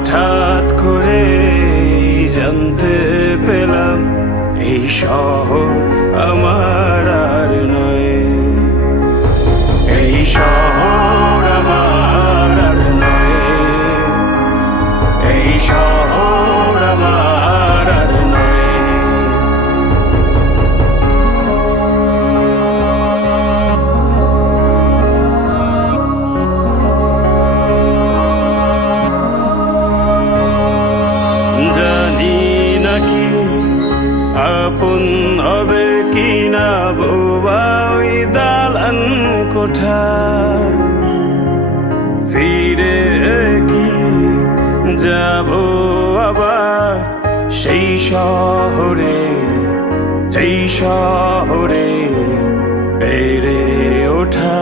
হঠাৎ করে জানতে পেলাম এই শহর আমার আর নয়, এই শহর আমার আর নয়, এই শহর আমার আর নয়। জানি নাকি আপন হবে কিনা বোবা ওই দালান কোঠা, ফিরে কি যাব আবার সেই শহরে, যেই শহরে বেড়ে ওঠা।